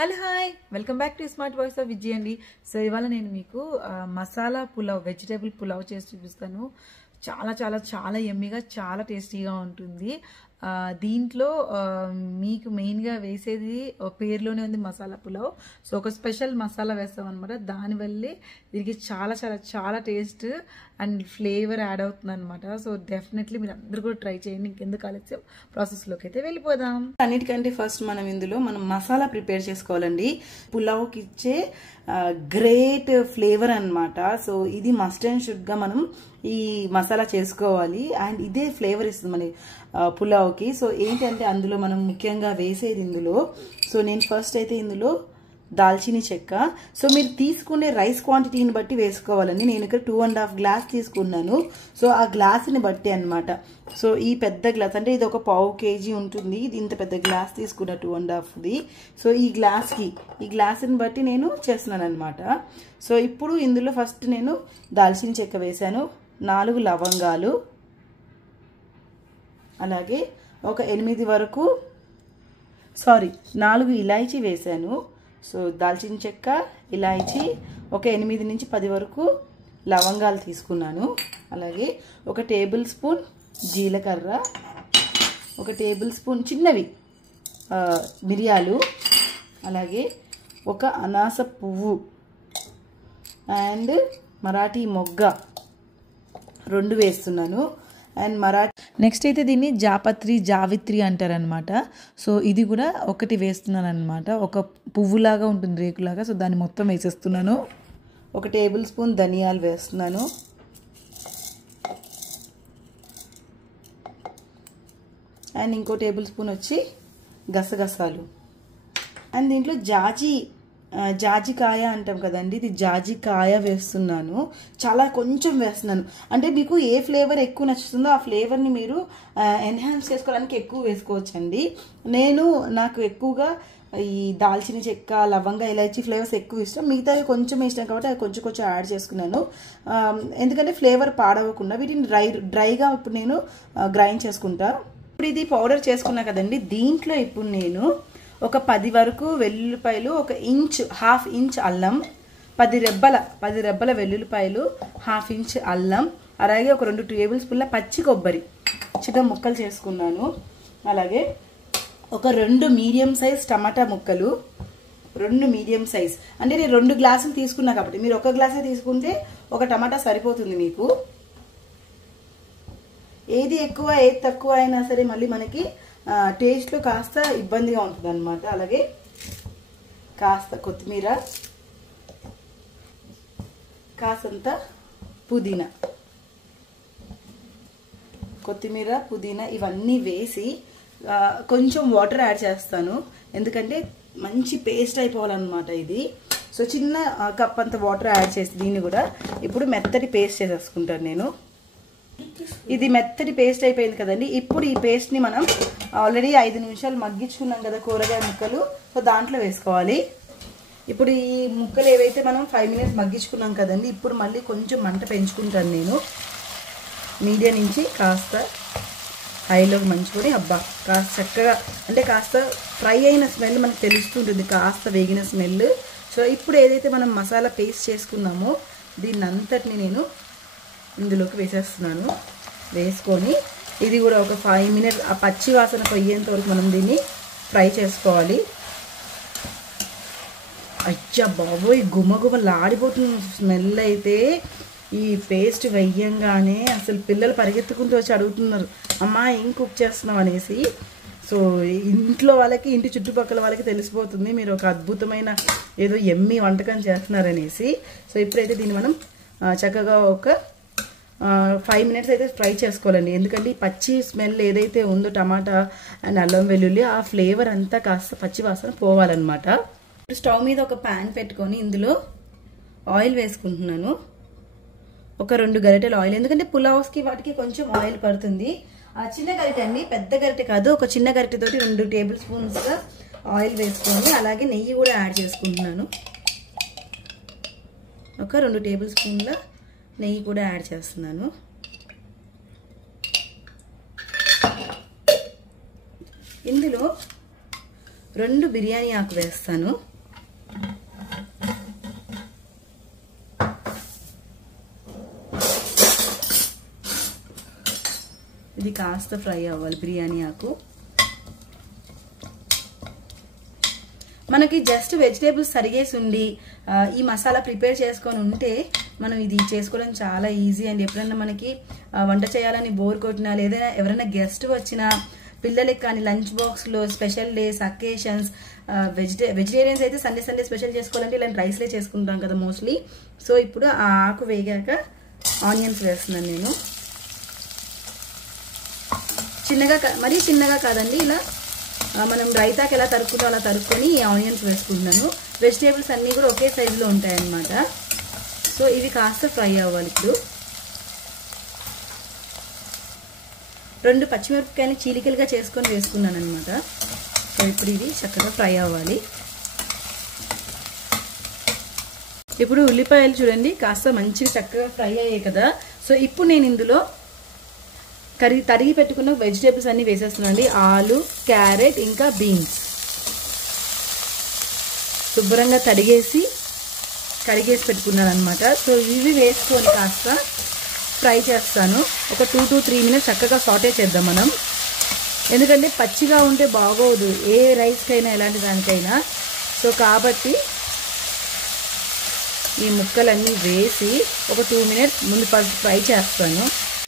Hello hi welcome back to smart voice of Vijay అండి. So ఇవాళ నేను మీకు మసాలా పులావ్ వెజిటేబుల్ పులావ్ చేసి చూపిస్తాను. చాలా చాలా చాలా యమ్మీగా చాలా టేస్టీగా ఉంటుంది. దీంట్లో మీకు మెయిన్గా వేసేది పేరులోనే ఉంది మసాలా పులావ్. సో ఒక స్పెషల్ మసాలా వేస్తాం అనమాట. దానివల్లే దీనికి చాలా చాలా చాలా టేస్ట్ అండ్ ఫ్లేవర్ యాడ్ అవుతుంది అనమాట. సో డెఫినెట్లీ మీరు అందరూ కూడా ట్రై చేయండి. ఇంకెందుకు ఆలస్యం, ప్రాసెస్లోకి అయితే వెళ్ళిపోదాం. అన్నిటికంటే ఫస్ట్ మనం మసాలా ప్రిపేర్ చేసుకోవాలండి. పులావ్కి ఇచ్చే గ్రేట్ ఫ్లేవర్ అనమాట. సో ఇది మస్ట్ అండ్ షుడ్గా మనం ఈ మసాలా చేసుకోవాలి. అండ్ ఇదే ఫ్లేవర్ ఇస్తుంది మన పులావ్కి. సో ఏంటంటే అందులో మనం ముఖ్యంగా వేసేది ఇందులో, సో నేను ఫస్ట్ అయితే ఇందులో దాల్చిని చెక్క. సో మీరు తీసుకునే రైస్ క్వాంటిటీని బట్టి వేసుకోవాలండి. నేను ఇక్కడ 2.5 గ్లాస్ తీసుకున్నాను. సో ఆ గ్లాస్ని బట్టి అనమాట. సో ఈ పెద్ద గ్లాస్ అంటే ఇది ఒక 1/2 kg ఉంటుంది. ఇది ఇంత పెద్ద గ్లాస్ తీసుకున్న 2.5ది. సో ఈ గ్లాస్ని బట్టి నేను చేస్తున్నాను అనమాట. సో ఇప్పుడు ఇందులో ఫస్ట్ నేను దాల్చిన చెక్క వేసాను, 4 లవంగాలు, అలాగే ఒక 4 ఇలాచీ వేసాను. సో దాల్చిన చెక్క, ఇలాచీ, ఒక 8 నుంచి 10 వరకు లవంగాలు తీసుకున్నాను. అలాగే ఒక టేబుల్ స్పూన్ జీలకర్ర, ఒక టేబుల్ స్పూన్ చిన్నవి మిరియాలు, అలాగే ఒక అనాస పువ్వు అండ్ మరాఠీ మొగ్గ 2 వేస్తున్నాను. అండ్ నెక్స్ట్ అయితే దీన్ని జావిత్రి అంటారనమాట. సో ఇది కూడా ఒకటి వేస్తున్నాను అనమాట. ఒక పువ్వులాగా ఉంటుంది, రేకులాగా. సో దాన్ని మొత్తం వేసేస్తున్నాను. ఒక టేబుల్ స్పూన్ ధనియాలు వేస్తున్నాను. అండ్ ఇంకో టేబుల్ స్పూన్ వచ్చి గసగసాలు. అండ్ దీంట్లో జాజికాయ అంటాం కదండి, ఇది జాజికాయ వేస్తున్నాను. చాలా కొంచెం వేస్తున్నాను. అంటే మీకు ఏ ఫ్లేవర్ ఎక్కువ నచ్చుతుందో ఆ ఫ్లేవర్ని మీరు ఎన్హాన్స్ చేసుకోవడానికి ఎక్కువ వేసుకోవచ్చండి. నాకు ఎక్కువగా ఈ దాల్చిన చెక్క, లవంగా, ఇలాచీ ఫ్లేవర్స్ ఎక్కువ ఇష్టం. మిగతావి కొంచెం ఇష్టం కాబట్టి అవి కొంచెం కొంచెం యాడ్ చేసుకున్నాను. ఎందుకంటే ఫ్లేవర్ పాడవకుండా వీటిని డ్రైగా ఇప్పుడు నేను గ్రైండ్ చేసుకుంటా. ఇప్పుడు ఇది పౌడర్ చేసుకున్నా కదండి. దీంట్లో ఇప్పుడు నేను ఒక 10 వరకు వెల్లుల్లిపాయలు, ఒక ½ ఇంచ్ అల్లం, 10 రెబ్బల వెల్లుల్లిపాయలు, ½ ఇంచ్ అల్లం, అలాగే ఒక 2 టేబుల్ స్పూన్ల పచ్చి కొబ్బరి చిన్న ముక్కలు చేసుకున్నాను. అలాగే ఒక 2 మీడియం సైజ్ టమాటా ముక్కలు, 2 మీడియం సైజ్. అంటే నేను 2 గ్లాసులు తీసుకున్నా కాబట్టి మీరు 1 గ్లాసే తీసుకుంటే ఒక టమాటా సరిపోతుంది మీకు. ఏది ఎక్కువ ఏది తక్కువ అయినా సరే మళ్ళీ మనకి టేస్ట్లో కాస్త ఇబ్బందిగా ఉంటుంది అనమాట. అలాగే కాస్త కొత్తిమీర, కాసంత పుదీనా, ఇవన్నీ వేసి కొంచెం వాటర్ యాడ్ చేస్తాను. ఎందుకంటే మంచి పేస్ట్ అయిపోవాలన్నమాట ఇది. సో చిన్న కప్ అంత వాటర్ యాడ్ చేసి దీన్ని కూడా ఇప్పుడు మెత్తటి పేస్ట్ చేసేసుకుంటాను నేను. ఇది మెత్తటి పేస్ట్ అయిపోయింది కదండి. ఇప్పుడు ఈ పేస్ట్ని మనం ఆల్రెడీ 5 నిమిషాలు మగ్గించుకున్నాం కదా కూరగాయ ముక్కలు. సో దాంట్లో వేసుకోవాలి. ఇప్పుడు ఈ ముక్కలు ఏవైతే మనం 5 మినిట్స్ మగ్గించుకున్నాం కదండి, ఇప్పుడు మళ్ళీ కొంచెం మంట పెంచుకుంటాను నేను. మీడియం నుంచి కాస్త హైలోకి మంచుకొని కాస్త చక్కగా, అంటే కాస్త ఫ్రై అయిన స్మెల్ మనకు తెలుస్తుంటుంది, కాస్త వేగిన స్మెల్. సో ఇప్పుడు ఏదైతే మనం మసాలా పేస్ట్ చేసుకున్నామో దీన్ని అంతటిని నేను ఇందులోకి వేసేస్తున్నాను. వేసుకొని ఇది కూడా ఒక 5 మినిట్స్ ఆ పచ్చి వాసన పోయేంత వరకు మనం దీన్ని ఫ్రై చేసుకోవాలి. అచ్చా బాబోయ్, గుమగుమలాడిపోతుంది స్మెల్ అయితే. ఈ పేస్ట్ వేయంగానే అసలు పిల్లలు పరిగెత్తుకుంటూ వచ్చి అడుగుతున్నారు, అమ్మా ఏం కుక్ చేస్తున్నాం అనేసి. సో ఇంట్లో వాళ్ళకి, ఇంటి చుట్టుపక్కల వాళ్ళకి తెలిసిపోతుంది మీరు ఒక అద్భుతమైన ఏదో యమ్మీ వంటకం చేస్తున్నారనేసి. సో ఇప్పుడైతే దీన్ని మనం చక్కగా ఒక 5 మినిట్స్ అయితే ఫ్రై చేసుకోవాలండి. ఎందుకంటే ఈ పచ్చి స్మెల్ ఏదైతే ఉందో టమాటా అండ్ అల్లం వెల్లుల్లి, ఆ ఫ్లేవర్ అంతా కాస్త పచ్చి వాసన పోవాలన్నమాట. స్టవ్ మీద ఒక ప్యాన్ పెట్టుకొని ఇందులో ఆయిల్ వేసుకుంటున్నాను. ఒక 2 గరిటెలు ఆయిల్, ఎందుకంటే పులావ్స్కి వాటికి కొంచెం ఆయిల్ పడుతుంది. చిన్న గరిటె అండి, పెద్ద గరిటె కాదు. ఒక చిన్న గరిటెతోటి 2 టేబుల్ స్పూన్స్గా ఆయిల్ వేసుకొని అలాగే నెయ్యి కూడా యాడ్ చేసుకుంటున్నాను. ఒక 2 టేబుల్ స్పూన్ల నెయ్యి కూడా యాడ్ చేస్తున్నాను. ఇందులో 2 బిర్యానీ ఆకు వేస్తాను. ఇది కాస్త ఫ్రై అవ్వాలి బిర్యానీ ఆకు. మనకి జస్ట్ వెజిటేబుల్స్ తరిగేసి ఉండి ఈ మసాలా ప్రిపేర్ చేసుకొని ఉంటే మనం ఇది చేసుకోవడం చాలా ఈజీ అండి. ఎప్పుడైనా మనకి వంట చేయాలని బోర్ కొట్టినా, లేదా ఎవరైనా గెస్ట్ వచ్చినా, పిల్లలకి కానీ లంచ్ బాక్స్లో స్పెషల్ డేస్, అకేషన్స్, వెజిటేరియన్స్ అయితే సండే స్పెషల్ చేసుకోవాలంటే ఇలాంటి రైస్లే చేసుకుంటాం కదా మోస్ట్లీ. సో ఇప్పుడు ఆ ఆకు వేగాక ఆనియన్స్ వేస్తున్నాను నేను. చిన్నగా, మరీ చిన్నగా కాదండి, ఇలా మనం రైతాకి ఎలా తరుక్కుంటో అలా తరుక్కొని ఆనియన్స్ వేసుకుంటున్నాను. వెజిటేబుల్స్ అన్నీ కూడా ఒకే సైజులో ఉంటాయన్నమాట. సో ఇవి కాస్త ఫ్రై అవ్వాలి. ఇప్పుడు 2 పచ్చిమిరపకాయలు చీలికలుగా చేసుకొని వేసుకున్నాను అనమాట. సో ఇప్పుడు ఇవి చక్కగా ఫ్రై అవ్వాలి. ఇప్పుడు ఉల్లిపాయలు చూడండి కాస్త మంచిగా చక్కగా ఫ్రై అయ్యాయి కదా. సో ఇప్పుడు నేను ఇందులో తరిగి పెట్టుకున్న వెజిటేబుల్స్ అన్ని వేసేస్తున్నానండి. ఆలు, క్యారెట్, ఇంకా బీన్స్ శుభ్రంగా కడిగేసి పెట్టుకున్నాను అనమాట. సో ఇవి వేసుకొని కాస్త ఫ్రై చేస్తాను. ఒక 2 to 3 minutes చక్కగా సాటే చేద్దాం మనం. ఎందుకంటే పచ్చిగా ఉంటే బాగోదు ఏ రైస్కైనా, ఎలాంటి దానికైనా. సో కాబట్టి ఈ ముక్కలన్నీ వేసి ఒక 2 minutes ముందు ఫ్రై చేస్తాను.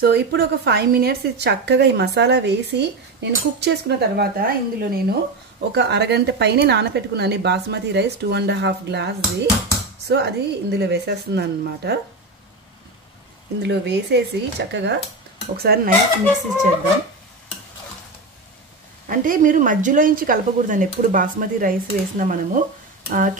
సో ఇప్పుడు ఒక 5 minutes చక్కగా ఈ మసాలా వేసి నేను కుక్ చేసుకున్న తర్వాత ఇందులో నేను ఒక అరగంట పైన నానబెట్టుకున్నాను బాస్మతి రైస్ 2.5 గ్లాస్ది. సో అది ఇందులో వేసేస్తున్నాను అనమాట. ఇందులో వేసేసి చక్కగా ఒకసారి నైస్ మిక్స్ ఇచ్చేద్దాం. అంటే మీరు మధ్యలో నుంచి కలపకూడదండి. ఎప్పుడు బాస్మతి రైస్ వేసినా మనము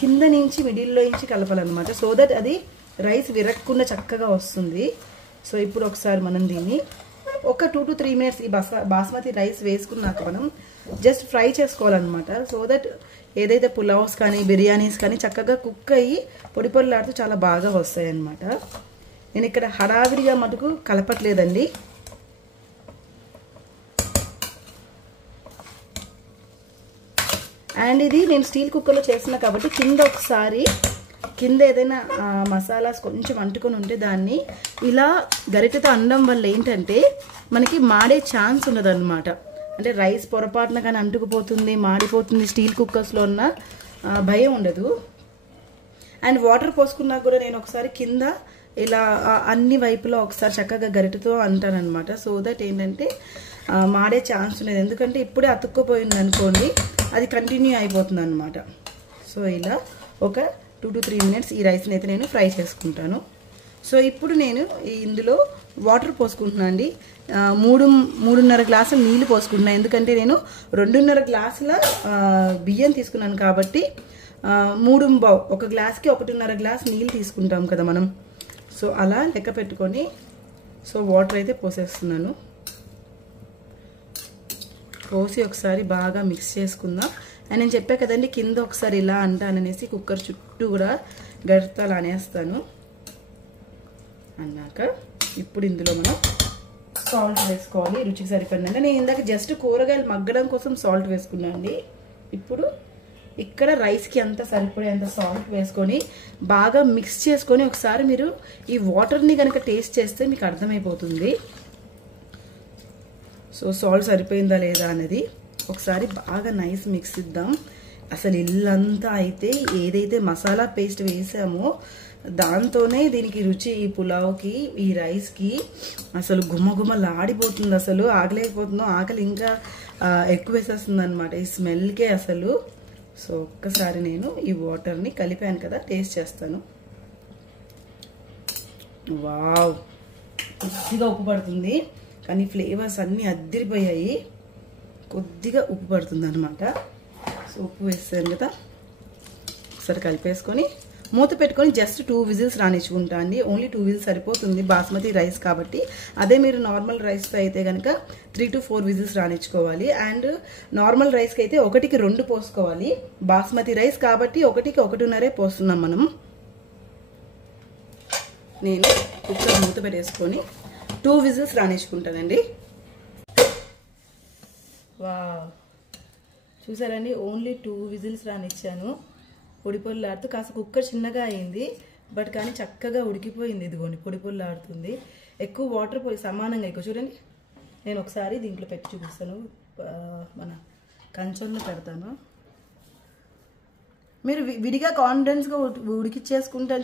కింద నుంచి మిడిల్లో నుంచి కలపాలన్నమాట. సో దట్ అది రైస్ విరగకుండా చక్కగా వస్తుంది. సో ఇప్పుడు ఒకసారి మనం దీన్ని ఒక 2 to 3 minutes ఈ బాస్మతి రైస్ వేసుకున్నాక మనం జస్ట్ ఫ్రై చేసుకోవాలన్నమాట. సో దట్ ఏదైతే పులావ్స్ కానీ బిర్యానీస్ కానీ చక్కగా కుక్ అయ్యి పొడి పొడిలాడుతూ చాలా బాగా వస్తాయి అన్నమాట. నేను ఇక్కడ హడావిడిగా మటుకు కలపట్లేదండి. అండ్ ఇది నేను స్టీల్ కుక్కర్లో చేస్తున్నా కాబట్టి కింద ఏదైనా మసాలాస్ కొంచెం అంటుకొని ఉంటే దాన్ని ఇలా గరిటెతో అనడం వల్ల ఏంటంటే మనకి మాడే ఛాన్స్ ఉండదు అనమాట. అంటే రైస్ పొరపాటున కానీ అంటుకుపోతుంది, మాడిపోతుంది, స్టీల్ కుక్కర్స్లో ఉన్న భయం ఉండదు. అండ్ వాటర్ పోసుకున్నా కూడా నేను ఒకసారి కింద ఇలా అన్ని వైపులో ఒకసారి చక్కగా గరిటెతో అంటానమాట. సో దట్ ఏంటంటే మాడే ఛాన్స్ ఉండదు. ఎందుకంటే ఇప్పుడే అతుక్కుపోయింది అనుకోండి అది కంటిన్యూ అయిపోతుంది అనమాట. సో ఇలా ఒక 2 to 3 minutes ఈ రైస్ని అయితే నేను ఫ్రై చేసుకుంటాను. సో ఇప్పుడు నేను ఇందులో వాటర్ పోసుకుంటున్నాను అండి. 3.5 గ్లాసులు నీళ్ళు పోసుకుంటున్నాను. ఎందుకంటే నేను 2.5 గ్లాసుల బియ్యం తీసుకున్నాను కాబట్టి 3 ఒక గ్లాస్కి 1.5 గ్లాస్ నీళ్ళు తీసుకుంటాం కదా మనం. సో అలా లెక్క పెట్టుకొని సో వాటర్ అయితే పోసేస్తున్నాను. పోసి ఒకసారి బాగా మిక్స్ చేసుకుందాం. అండ్ నేను చెప్పా కదండి కింద ఒకసారి ఇలా అంటాననేసి కుక్కర్ చుట్టూ కూడా గరిటెతో అనేస్తాను. అన్నాక ఇప్పుడు ఇందులో మనం సాల్ట్ వేసుకోవాలి రుచికి సరిపడిందంటే. నేను ఇందాక జస్ట్ కూరగాయలు మగ్గడం కోసం సాల్ట్ వేసుకున్నాను అండి. ఇప్పుడు ఇక్కడ రైస్కి అంత సరిపడేంత సాల్ట్ వేసుకొని బాగా మిక్స్ చేసుకొని ఒకసారి మీరు ఈ వాటర్ని కనుక టేస్ట్ చేస్తే మీకు అర్థమైపోతుంది. సో సాల్ట్ సరిపోయిందా లేదా అనేది ఒకసారి బాగా నైస్ మిక్స్ ఇద్దాం. అసలు ఇల్లంతా అయితే ఏదైతే మసాలా పేస్ట్ వేసామో దాంతోనే దీనికి రుచి, ఈ పులావ్కి ఈ రైస్కి అసలు గుమగుమలాడిపోతుంది. అసలు ఆగలేకపోతుందో, ఆకలి ఇంకా ఎక్కువ వేసేస్తుంది అనమాట ఈ స్మెల్కే అసలు. సో ఒక్కసారి నేను ఈ వాటర్ని కలిపాను కదా టేస్ట్ చేస్తాను. వావ్, కొద్దిగా ఉప్పు పడుతుంది కానీ ఫ్లేవర్స్ అన్నీ అద్దిరిపోయాయి. కొద్దిగా ఉప్పు పడుతుంది అనమాట. సో ఉప్పు వేసాను కదా ఒకసారి కలిపేసుకొని మూత పెట్టుకొని జస్ట్ 2 విజిల్స్ రానిచ్చుకుంటా అండి. ఓన్లీ 2 విజిల్స్ సరిపోతుంది బాస్మతి రైస్ కాబట్టి. అదే మీరు నార్మల్ రైస్తో అయితే కనుక 3 to 4 విజిల్స్ రానిచ్చుకోవాలి. అండ్ నార్మల్ రైస్కి అయితే 1కి 2 పోసుకోవాలి. బాస్మతి రైస్ కాబట్టి 1కి 1.5 పోస్తున్నాం మనం. నేను కుక్కర్ మూత పెట్టేసుకొని 2 విజిల్స్ రానిచ్చుకుంటానండి. వావ్, చూసారండి ఓన్లీ 2 విజిల్స్ రానిచ్చాను. పొడి పొడిలాడుతూ కాస్త కుక్కర్ చిన్నగా అయింది, బట్ కానీ చక్కగా ఉడికిపోయింది. ఇదిగోండి పొడి పొడిలాడుతుంది. ఎక్కువ వాటర్ పోయి సమానంగా ఎక్కువ చూడండి. నేను ఒకసారి దీంట్లో పెట్టి చూపిస్తాను, మన కంచంలో పెడతాను. మీరు విడిగా కాన్ఫిడెన్స్గా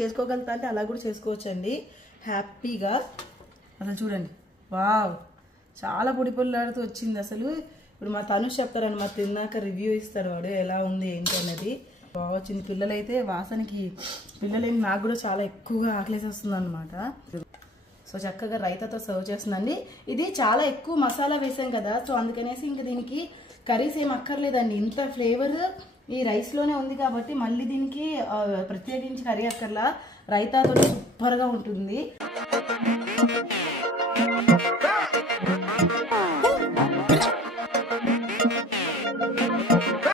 చేసుకోగలుగుతా అంటే అలా కూడా చేసుకోవచ్చండి హ్యాపీగా. అసలు చూడండి, వావ్ చాలా పొడి పొడిలాడుతూ వచ్చింది అసలు. ఇప్పుడు మా తనుష్ చెప్తారని మా తిన్నాక రివ్యూ ఇస్తారు వాడు ఎలా ఉంది ఏంటి అన్నది. బాగా వచ్చింది. పిల్లలైతే వాసనకి పిల్లలేమి నాకు కూడా చాలా ఎక్కువగా ఆకలేసి వస్తుంది అనమాట. సో చక్కగా రైతాతో సర్వ్ చేస్తుందండి. ఇది చాలా ఎక్కువ మసాలా వేసాం కదా, సో అందుకనేసి ఇంకా దీనికి కర్రీస్ ఏం అక్కర్లేదండి. ఇంత ఫ్లేవర్ ఈ రైస్లోనే ఉంది కాబట్టి మళ్ళీ దీనికి ప్రత్యేకించి కర్రీ అక్కర్లా, రైతాతో సూపర్గా ఉంటుంది.